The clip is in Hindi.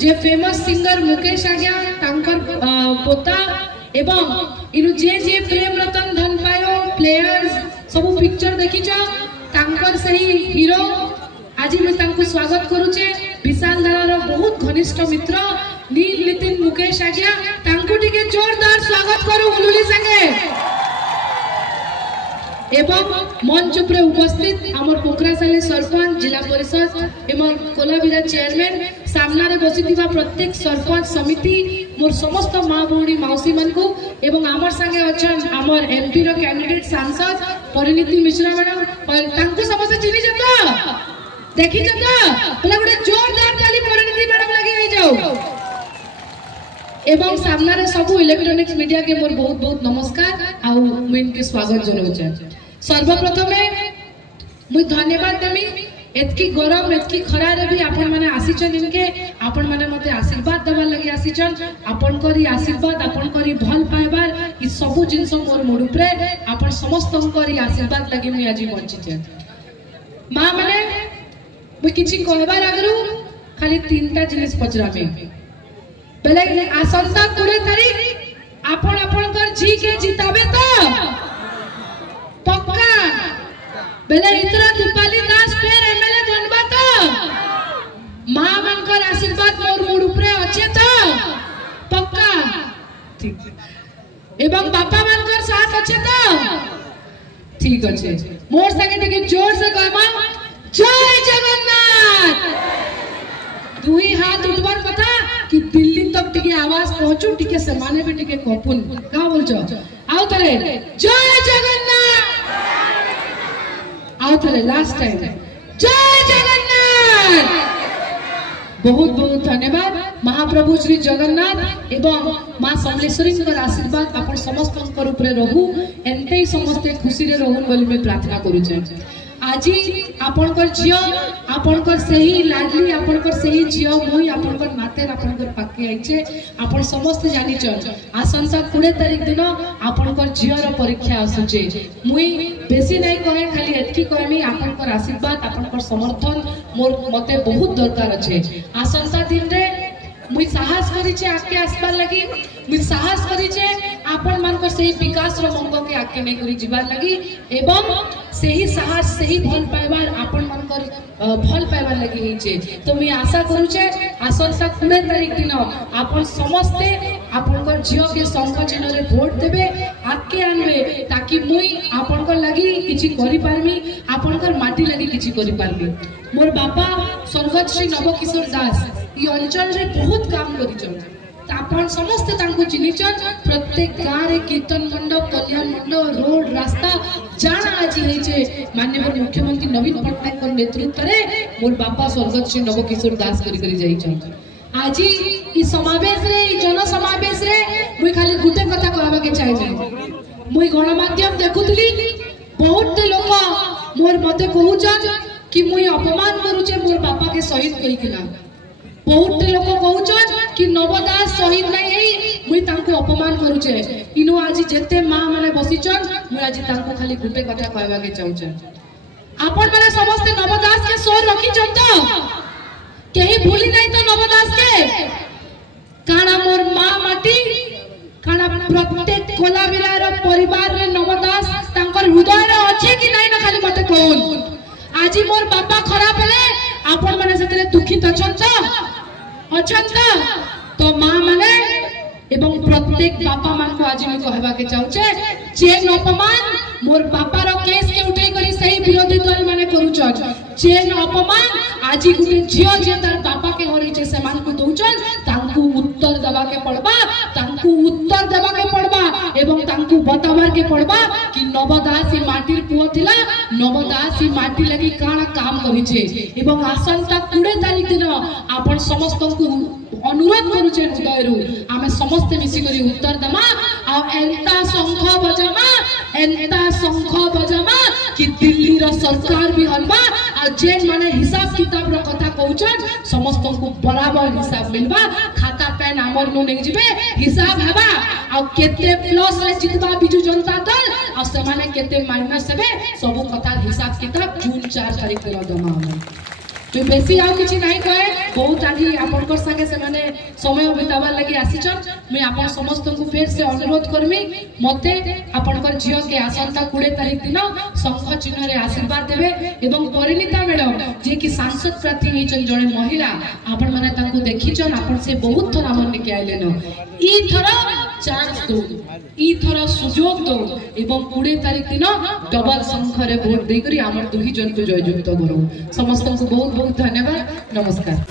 जे फेमस सिंगर मुकेश आज्ञा तांकर पोता एवं इनु जे प्रेम रतन धन पायो प्लेयर्स सब पिक्चर देखी तांकर सही हीरो आज मैं तांको स्वागत करूचे विशाल दादार बहुत घनिष्ठ मित्र नील नितिन मुकेश आज्ञा तांको टिके जोरदार स्वागत करू हुलुली संगे एवं मंच उपरे उपस्थित आमर पोखरासाली सरपंच जिला परिषद एवं कोलाबिरा चेयरमैन सामना रे बसिथिबा प्रत्येक सरपंच समिति मोर समस्त माँ भौणी मौसी मन को एवं आमर संगे अछन आमर एमपी रो कैंडिडेट सांसद परिणीति मिश्रा मैडम तांको समस्त चिनी जता देखि जता बोला गोटे जोरदार ताली परिणीति मैडम लगी हो जाओ एवं सामना रे सब इलेक्ट्रॉनिक्स मीडिया के मोर बहुत बहुत नमस्कार आ मैं इनके स्वागत जनाउछे सर्वप्रथम मुझे धन्यवाद देमी एतकी गरम एतकी खरा रे भी आपण माने आसीचन इनके आपण माने मते आशीर्वाद देवा लगी आसीचन आपण करी आशीर्वाद आपण करी भल पाइबार ई सब जिंस मोर मुड उपरे आपण समस्त करी आशीर्वाद लगी मुई आज बंचिचे मां माने मुई किछि कहबार आगरु खाली तीनटा जिनिस पचरामे पहले आसंता 20 तारीख आपण आपण कर जी के जिताबे तो पक्का बेले इतरा दीपाली दास फेर एमएलए बनबा तो मां मनकर आशीर्वाद मोर मुड उपरे अछि तो पक्का ठीक एवं बापा मनकर साथ अछि तो ठीक अछि मोर संगे टिके जोर से कहमा जय जगन्नाथ दुई हाथ उठवार कथा कि दिल्ली तक टिके आवाज पहुंचू टिके समाने पे टिके कपुन का बोलछो आउ तरे जय जगन्नाथ आउ तरे लास्ट टाइम जय जगन्नाथ बहुत बहुत धन्यवाद महाप्रभु श्री जगन्नाथ एवं मां समलेश्वरी कर आशीर्वाद आपण समस्त ऊपर रहू एंते समस्त खुशी रे रहू बोली मैं प्रार्थना करू छे आज आपनकर झियो आपनकर सही लाडली आपनकर सही झियो मुई आपनकर नातेर आपनकर पाके आइछे आपण समस्त जानि छ आसंता 20 तारीख दिन आपनकर झियोर परीक्षा आसुचे मुई बेसी नै कहे खाली एतकी कहमी आपनकर आशीर्वाद आपनकर समर्थन मोर मते बहुत दरकार अछि आसंता दिन रे मुई साहस करिचे आके आसबार लगी मुई साहस करिचे आपन मानकर सही विकास रो मंग के आके नै करी जीवार लगी एवं सही साहस सही भल पाइबार आपन मानकर भल पाइबार लगी हिचे तो मुई आशा करूचे आसंता 20 तारीख दिन आपन समस्त आपनकर झियो के संघ चिन्ह रे वोट देबे आके आनबे ताकि मुई आपनकर लगी किछि करि पारमी आपनकर माटी लगी किछि करि पारमी मोर बापा स्वर्गत श्री नवकिशोर दास ई अंचल रे बहुत काम करिछन आपण समस्त तांको चिनिचन प्रत्येक गांव रे कीर्तन मंडप कल्याण मंडप रोड रास्ता जाना आज हेचे माननीय मुख्यमंत्री नवीन पटनायक के नेतृत्व रे मोर बापा स्वर्गत श्री नवकिशोर दास करी जाइछन आज ई समावेश रे ई जन समावेश रे मुई खाली गुटे कथा कहबा के चाहबे मुई गणमाध्यम देखुतली बहुत लोग मोर मते कहउछन कि मुई अपमान करूचे मोर बापा के शहीद कहि केना बहुत लोग कहउछन कि नवदास शहीद नहीं है मुई तांको अपमान करूचे इनो आज जेते मां माने बसिचन मुई आज तांको खाली गुटे कथा कहबा के चाहूचे आपण माने समस्त नवदास के सोर रखिचन तो केही भूली नहीं तो नवदास के काना मोर मां माटी काना प्रत्येक कोलाबिरा रो परिवार रे नवदास तांकर हृदय रे अछि कि नहीं ना खाली मते कहून आज मोर बापा खराब हेले आपण माने सेते दुखित अछन तो मां माने एवं प्रत्येक बापा मान को आज मैं कहबा के चाहूचे चेन अपमान मोर बापा रो केस के उठे करी सही विरोधी दल माने करूचन चेन अपमान आज गुटे झियो जे तार बापा के होरी छे समान को दोचन तांकू उत्तर देबा के पड़बा तांकू उत्तर देबा के पड़बा एवं तांकू बताबार के पड़बा कि नवदासी माटीर पुओ थिला नवदासी माटी लगी काना काम करी छे एवं आसंता 20 तारीख दिन आपण समस्त को अनुरोध करूचे हृदयरु आमे समस्त मिसी करी उत्तर दमा आ एंता शंख बजमा कि दिल्ली रो सरकार भी हलबा आ जेन माने हिसाब किताब रो कथा कहउछन समस्त को बराबर हिसाब मिलबा खाता पैन हमर नु नै जिबे हिसाब हेबा आ केते प्लस रे जितबा बिजू जनता दल आ से माने केते माइनस हेबे सब कथा हिसाब किताब जून 4 तारीख के दमा हम तो बेसी आउ किछि नाही कहे बहुत आज आपनकर संगे से माने समय बिताबार लगी आसीचन मैं आपन समस्त को फिर से अनुरोध करमी मते आपनकर झियो के आसंता 20 तारिख दिन शंख चिन्ह रे आशीर्वाद देबे एवं परिणीता मैडम जे कि सांसद प्रार्थी हेचन जणे महिला आपन माने तांको देखिचन आपन से बहुत थरा मन के आइलेन ई थरा चांस दो ई थरा सुजोग दो एवं 20 तारिख दिन डबल शंख रे वोट देकरी हमर दुही जन को जययुक्त करो समस्त को बहुत बहुत धन्यवाद नमस्कार।